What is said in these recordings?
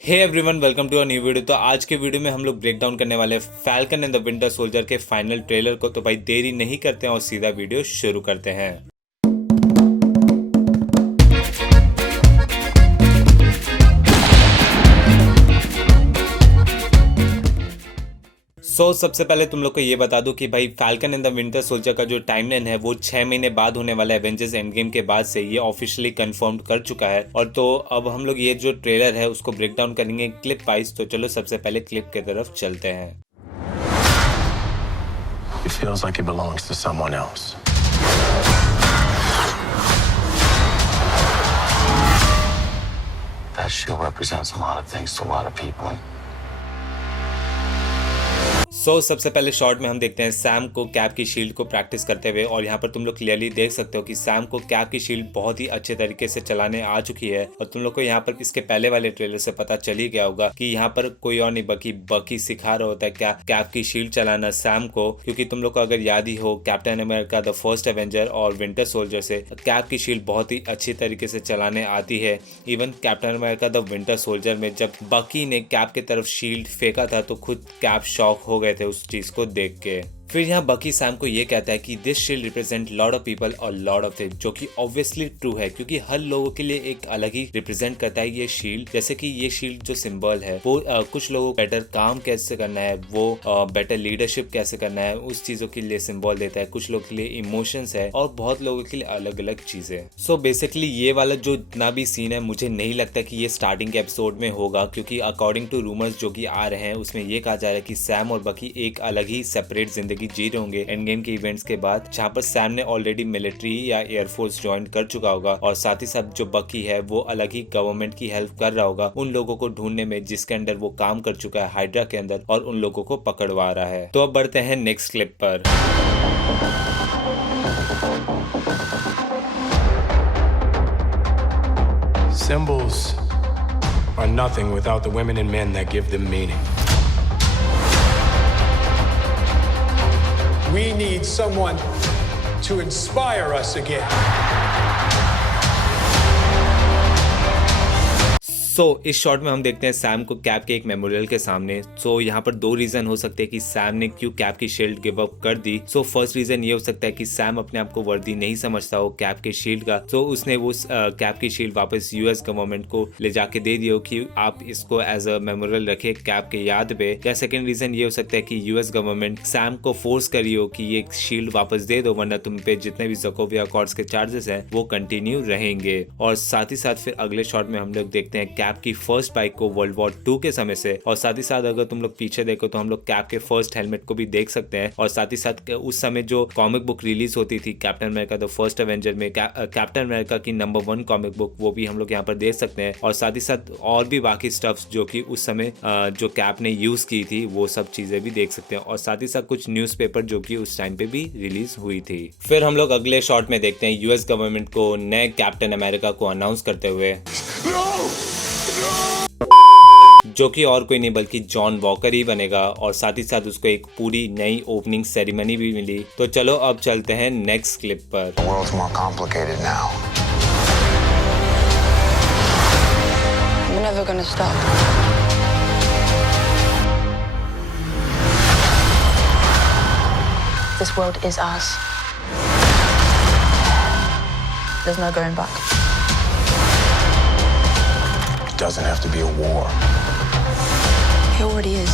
Hey everyone, welcome to a new video. तो आज के वीडियो में हम लोग ब्रेक डाउन करने वाले falcon and the winter soldier के फाइनल ट्रेलर को। तो भाई देरी नहीं करते हैं और सीधा वीडियो शुरू करते हैं। सबसे पहले तुम लोग को ये बता दूं कि भाई falcon and the winter soldier का जो टाइमलाइन है वो 6 महीने बाद होने वाला है। एवेंजर्स एंड गेम के बाद से ये ऑफिशियली कंफर्म कर चुका है। और तो अब हम लोग ये जो ट्रेलर है उसको ब्रेक डाउन करेंगे क्लिप वाइज। तो चलो सबसे पहले क्लिप की तरफ चलते हैं। It feels like it belongs to someone else. That shield represents a lot of things to a lot of people. सबसे पहले शॉट में हम देखते हैं सैम को कैप की शील्ड को प्रैक्टिस करते हुए। और यहाँ पर तुम लोग क्लियरली देख सकते हो कि सैम को कैप की शील्ड बहुत ही अच्छे तरीके से चलाने आ चुकी है। और तुम लोग को यहाँ पर इसके पहले वाले ट्रेलर से पता चल ही गया होगा कि यहाँ पर कोई और नहीं बकी सिखा रहा होता है क्या कैप की शील्ड चलाना सैम को। क्योंकि तुम लोग को अगर याद ही हो captain America the first Avenger और विंटर सोल्जर से कैप की शील्ड बहुत ही अच्छी तरीके से चलाने आती है। Even captain America the winter soldier में जब बकी ने कैप की तरफ शील्ड फेंका था तो खुद कैप शॉक हो गए थे उस चीज को देख के। फिर यहाँ बकी सैम को ये कहता है कि this shield represent lot of people और लॉट ऑफ थिंग्स, जो कि ऑब्वियसली ट्रू है क्योंकि हर लोगों के लिए एक अलग ही रिप्रेजेंट करता है ये शील्ड। जैसे कि ये शील्ड जो सिंबल है वो कुछ लोगों को बेटर काम कैसे करना है, वो बेटर लीडरशिप कैसे करना है, उस चीजों के लिए सिंबल देता है। कुछ लोगों के लिए इमोशंस है और बहुत लोगों के लिए अलग अलग चीजें। बेसिकली ये वाला जो इतना भी सीन है मुझे नहीं लगता कि ये स्टार्टिंग के एपिसोड में होगा, क्योंकि अकॉर्डिंग टू रूमर्स जो कि आ रहे हैं उसमें ये कहा जा रहा है कि सैम और बकी एक अलग ही सेपरेट जिंदगी जी रहे होंगे एंड गेम के इवेंट्स के बाद, जहां पर सैम ने ऑलरेडी मिलिट्री या एयरफोर्स ज्वाइन कर चुका होगा और साथ ही साथ जो बकी है वो अलग ही गवर्नमेंट की हेल्प कर रहा होगा उन लोगों को ढूंढने में जिसके अंदर वो काम कर चुका है हाइड्रा के अंदर, और उन लोगों को पकड़वा रहा है। तो अब बढ़ते हैं नेक्स्ट क्लिप पर। Symbols are nothing without the women and men that give them meaning. We need someone to inspire us again. इस शॉट में हम देखते हैं सैम को कैप के एक मेमोरियल के सामने। यहाँ पर दो रीजन हो सकते हैं कि सैम ने क्यों कैप की शील्ड गिव अप कर दी। फर्स्ट रीजन ये हो सकता है कि सैम अपने आप को वर्दी नहीं समझता हो कैप के शील्ड का, उसने वो कैप की शील्ड वापस यूएस गवर्नमेंट को ले जाके दे दियो कि आप इसको एज अ मेमोरियल रखे कैप के याद पे। या सेकंड रीजन ये हो सकता है कि यूएस गवर्नमेंट सैम को फोर्स करी हो कि ये शील्ड वापस दे दो वरना तुम पे जितने भी ज़कोविया अकॉर्ड्स के चार्जेस हैं वो कंटिन्यू रहेंगे। और साथ ही साथ फिर अगले शॉट में हम लोग देखते हैं कैप की फर्स्ट बाइक को वर्ल्ड वॉर 2 के समय से। और साथ ही साथ अगर तुम लोग पीछे देखो तो हम लोग कैप के फर्स्ट हेलमेट को भी देख सकते हैं। और साथ ही साथ उस समय जो कॉमिक बुक रिलीज होती थी captain America the first Avenger में, कैप्टन अमेरिका की नंबर 1 कॉमिक बुक, वो भी हम लोग यहाँ पर देख सकते हैं। और साथ ही साथ और भी बाकी स्टफ्स जो कि उस समय जो कैप ने यूज की थी वो सब चीजें भी देख सकते हैं। और साथ ही साथ कुछ न्यूज़पेपर जो कि उस टाइम पे भी रिलीज हुई थी। फिर हम लोग अगले शॉट में देखते हैं यूएस गवर्नमेंट को नए कैप्टन अमेरिका को अनाउंस करते हुए, जो कि और कोई नहीं बल्कि जॉन वॉकर ही बनेगा। और साथ ही साथ उसको एक पूरी नई ओपनिंग सेरेमनी भी मिली। तो चलो अब चलते हैं नेक्स्ट क्लिप पर। The world's more complicated now. We're never gonna stop. This world is ours. There's no going back. It doesn't have to be a war. It already is.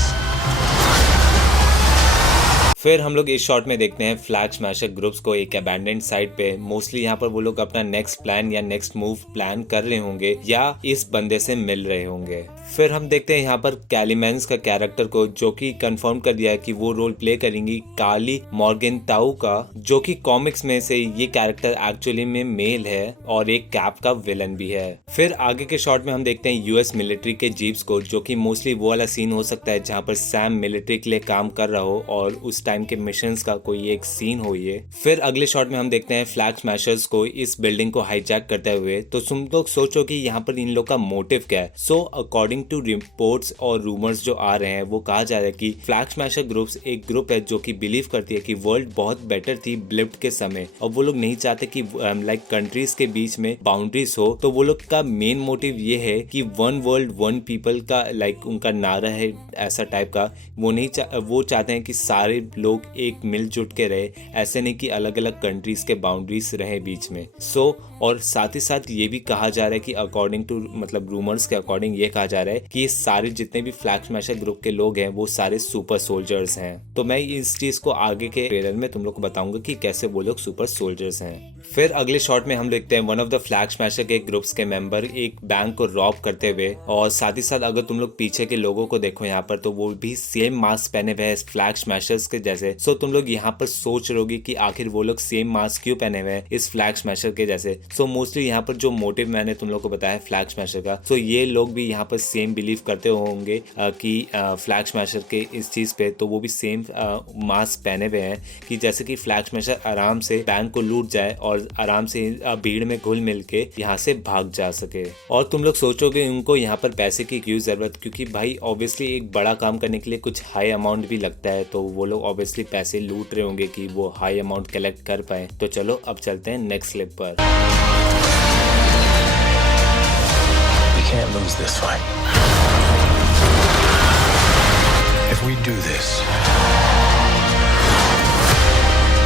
फिर हम लोग इस शॉट में देखते हैं फ्लैग स्मैशर ग्रुप्स को एक abandoned site पे। मोस्टली यहाँ पर वो लोग अपना नेक्स्ट प्लान या नेक्स्ट मूव प्लान कर रहे होंगे या इस बंदे से मिल रहे होंगे। फिर हम देखते हैं यहाँ पर कैलीमेंस का कैरेक्टर को, जो कि कंफर्म कर दिया है कि वो रोल प्ले करेंगी कार्ली मॉर्गेनताउ का, जो कि कॉमिक्स में से ये कैरेक्टर एक्चुअली में मेल है और एक कैप का विलन भी है। फिर आगे के शॉट में हम देखते हैं यूएस मिलिट्री के जीप्स को, जो कि मोस्टली वो वाला सीन हो सकता है जहाँ पर सैम मिलिट्री के लिए काम कर रहा हो और उस टाइम टाइम के मिशंस का कोई एक सीन हो ये। फिर अगले शॉट में हम देखते हैं फ्लैग स्मैशर्स को इस बिल्डिंग को हाईजैक करते हुए। तो तुम लोग सोचो कि यहाँ पर इन लोग का मोटिव क्या है। सो अकॉर्डिंग टू रिपोर्ट्स और रूमर्स जो आ रहे हैं वो कहा जा रहा है कि फ्लैग स्मैशर ग्रुप्स एक ग्रुप है जो कि बिलीव करती है कि वर्ल्ड बहुत बेटर थी ब्लिप्ड के समय, और वो लोग नहीं चाहते कि लाइक कंट्रीज के बीच में बाउंड्रीज हो। तो वो लोग का मेन मोटिव ये है कि वन वर्ल्ड वन पीपल का लाइक उनका नारा है ऐसा टाइप का। वो चाहते हैं कि सारे लोग एक मिलजुट के रहे, ऐसे नहीं कि अलग अलग कंट्रीज के बाउंड्रीज रहे बीच में। और साथ ही साथ ये भी कहा जा रहा है कि अकॉर्डिंग टू मतलब रूमर्स के अकॉर्डिंग ये कहा जा रहा है कि ये सारे जितने भी फ्लैग स्मैशर ग्रुप के लोग हैं वो सारे सुपर सोल्जर्स हैं। तो मैं इस चीज को आगे के ट्रेलर में तुम लोग को बताऊंगा कि कैसे वो लोग सुपर सोल्जर्स हैं। फिर अगले शॉट में हम देखते हैं one of the flag smasher के ग्रुप्स के मेंबर एक बैंक को रॉब करते हुए, और साथ ही साथ अगर तुम लोग पीछे के लोगों को देखो यहाँ पर तो वो भी सेम मास्क पहने हुए हैं फ्लैग स्मैशर्स के जैसे। सो तुम लोग यहाँ पर सोच रहोगे कि आखिर वो लोग सेम मास्क क्यों पहने हुए हैं इस फ्लैग स्मैशर के जैसे। सो मोस्टली यहाँ पर जो मोटिव मैंने तुम लोग को बताया फ्लैग स्मैशर का, सो ये लोग भी यहाँ पर सेम बिलीव करते होंगे कि फ्लैग स्मैशर के इस चीज पे, तो वो भी सेम मास्क पहने हुए हैं कि जैसे कि फ्लैग स्मैशर आराम से बैंक को लूट जाए और आराम से भीड़ में घुल मिल के यहाँ से भाग जा सके। और तुम लोग सोचोगे उनको यहाँ पर पैसे की क्यों जरूरत, क्योंकि भाई ऑब्वियसली एक बड़ा काम करने के लिए कुछ हाई अमाउंट भी लगता है, तो वो लोग ऑब्वियसली पैसे लूट रहे होंगे कि वो हाई अमाउंट कलेक्ट कर पाए। तो चलो अब चलते हैं नेक्स्ट क्लिप पर। We can't lose this fight. If we do this,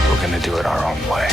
we're gonna do it our own way.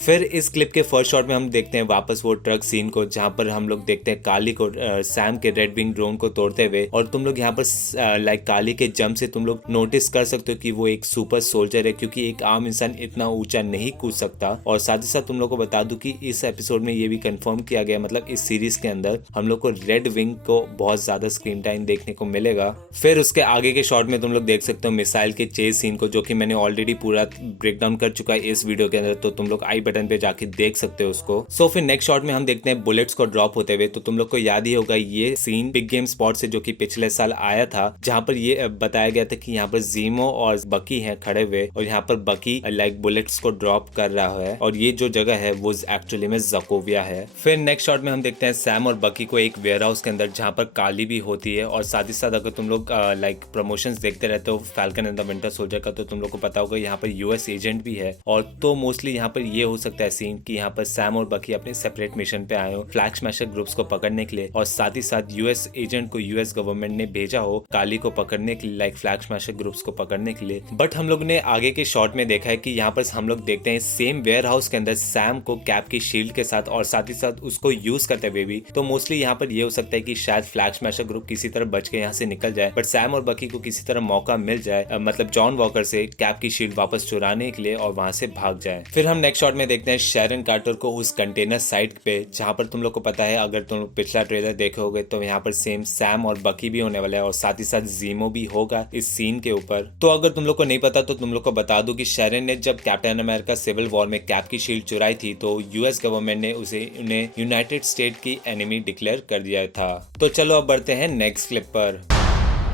फिर इस क्लिप के फर्स्ट शॉट में हम देखते हैं वापस वो ट्रक सीन को, जहां पर हम लोग देखते हैं काली को सैम के रेड विंग ड्रोन को तोड़ते हुए। और तुम लोग यहाँ पर लाइक काली के जंप से तुम लोग नोटिस कर सकते हो कि वो एक सुपर सोल्जर है, क्योंकि एक आम इंसान इतना ऊंचा नहीं कूद सकता। और साथ ही साथ तुम लोग को बता दूं कि इस एपिसोड में ये भी कंफर्म किया गया, मतलब इस सीरीज के अंदर हम लोग को रेड विंग को बहुत ज्यादा स्क्रीन टाइम देखने को मिलेगा। फिर उसके आगे के शॉट में तुम लोग देख सकते हो मिसाइल के चेज सीन को, जो कि मैंने ऑलरेडी पूरा ब्रेक डाउन कर चुका है इस वीडियो के अंदर, तो तुम लोग आई बटन पे जाके देख सकते हो उसको। सो फिर नेक्स्ट शॉट में हम देखते हैं बुलेट्स को ड्रॉप होते हुए। तो तुम लोग को याद ही होगा ये सीन बिग गेम स्पॉट से, जो कि पिछले साल आया था, जहां पर ये बताया गया था कि यहाँ पर जीमो और बकी हैं खड़े हुए, और यहाँ पर बकी लाइक बुलेट्स को ड्रॉप कर रहा है, और ये जो जगह है वो एक्चुअली में ज़कोविया है। फिर नेक्स्ट शॉट में हम देखते हैं सैम और बकी को एक वेयर हाउस के अंदर, जहाँ पर काली भी होती है। और साथ ही साथ अगर तुम लोग लाइक प्रमोशंस देखते रहते हो falcon and the winter soldier का, तो तुम लोग को पता होगा यहाँ पर यूएस एजेंट भी है। और तो मोस्टली यहाँ पर ये हो सकता है सीन कि यहाँ पर सैम और बकी अपने सेपरेट मिशन पे आए हो फ्लैग स्मैशर ग्रुप्स को पकड़ने के लिए, और साथ ही साथ यूएस एजेंट को यूएस गवर्नमेंट ने भेजा हो काली को पकड़ने के लिए, लाइक फ्लैग स्मैशर ग्रुप्स को पकड़ने के लिए। बट हम लोग ने आगे के शॉट में देखा है कि यहाँ पर हम लोग देखते हैं सेम वेयर हाउस के अंदर सैम को कैप की शील्ड के साथ और साथ ही साथ उसको यूज करते हुए भी। तो मोस्टली यहाँ पर ये हो सकता है कि शायद फ्लैग स्मैशर ग्रुप किसी तरह बच के यहाँ से निकल जाए, बट सैम और बकी को किसी तरह मौका मिल जाए, मतलब जॉन वॉकर से कैप की शील्ड वापस चुराने के लिए और वहां से भाग जाए। फिर हम नेक्स्ट शॉट में देखते हैं शैरन कार्टर को उस कंटेनर साइट पे, जहां पर तुम लोग को पता है अगर तुम पिछला ट्रेलर देखे होगे तो यहाँ पर सेम सैम और बकी भी होने वाला है, और साथ ही साथ जीमो भी होगा इस सीन के ऊपर। तो अगर तुम लोग को नहीं पता तो तुम लोग को बता दूं कि शैरन ने जब कैप्टन अमेरिका सिविल वॉर में कैप की शील्ड चुराई थी, तो यूएस गवर्नमेंट ने उन्हें यूनाइटेड स्टेट की एनिमी डिक्लेयर कर दिया था। तो चलो अब बढ़ते हैं नेक्स्ट क्लिप पर।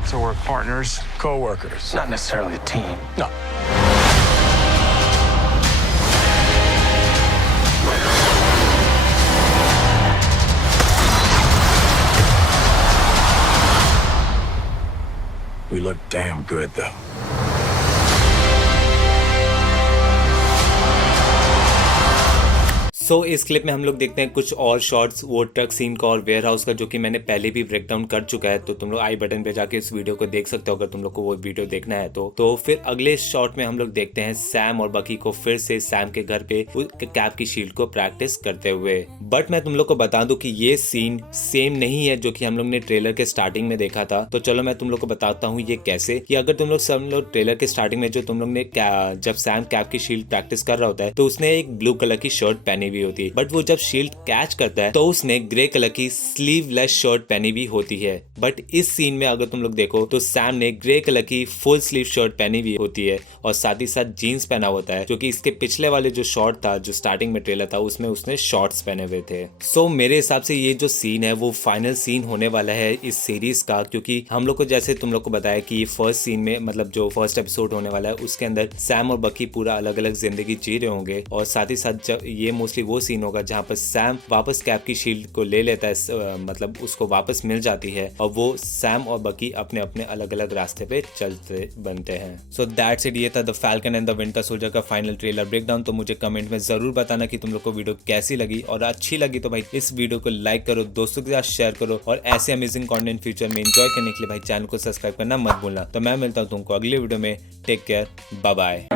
So we're partners, Co-workers. not necessarily a team. No. We look damn good, though. सो इस क्लिप में हम लोग देखते हैं कुछ और शॉट्स वो ट्रक सीन का और वेयर हाउस का, जो कि मैंने पहले भी ब्रेक डाउन कर चुका है, तो तुम लोग आई बटन पे जाके इस वीडियो को देख सकते हो अगर तुम लोग को वो वीडियो देखना है तो फिर अगले शॉट में हम लोग देखते हैं सैम और बकी को फिर से सैम के घर पे कैप की शील्ड को प्रैक्टिस करते हुए। बट मैं तुम लोग को बता दूं कि ये सीन सेम नहीं है जो कि हम लोग ने ट्रेलर के स्टार्टिंग में देखा था। तो चलो मैं तुम लोग को बताता हूँ ये कैसे, कि अगर तुम लोग ट्रेलर के स्टार्टिंग में जो तुम लोग ने जब सैम कैप की शील्ड प्रैक्टिस कर रहा होता है तो उसने एक ब्लू कलर की शर्ट पहनी हुई हुई होती है, बट वो जब शील्ड कैच करता है तो उसने ग्रे कलर की स्लीवलेस शर्ट पहनी भी होती है। बट इस सीन में अगर तुम लोग देखो तो सैम ने ग्रे कलर की फुल स्लीव शर्ट पहनी भी होती है और साथ ही साथ जीन्स पहना होता है, जो कि इसके पिछले वाले जो शॉट था, जो स्टार्टिंग में ट्रेलर था, उसमें उसने शॉर्ट्स पहने हुए थे। सो मेरे हिसाब से ये जो सीन है वो फाइनल सीन होने वाला है इस सीरीज का, क्योंकि हम लोग को जैसे तुम लोग को बताया कि ये फर्स्ट सीन में, मतलब जो फर्स्ट एपिसोड होने वाला है उसके अंदर सैम और बकी पूरा अलग अलग जिंदगी जी रहे होंगे, और साथ ही साथ ये मोस्टली वो सीन होगा जहाँ पर सैम वापस कैप की शील्ड को ले लेता है, मतलब उसको वापस मिल जाती है और वो सैम और बकी अपने अपने अलग अलग रास्ते पे चलते बनते हैं। सो दैट्स इट, ये था the falcon and the winter soldier का फाइनल ट्रेलर ब्रेकडाउन। तो मुझे कमेंट में जरूर बताना कि तुम लोग को वीडियो कैसी लगी, और अच्छी लगी तो भाई इस वीडियो को लाइक करो, दोस्तों के साथ शेयर करो, और ऐसे अमेजिंग कंटेंट फ्यूचर में एंजॉय करने के लिए भाई चैनल को सब्सक्राइब करना मत भूलना। तो मैं मिलता हूँ तुमको अगले वीडियो में। Take care, bye bye.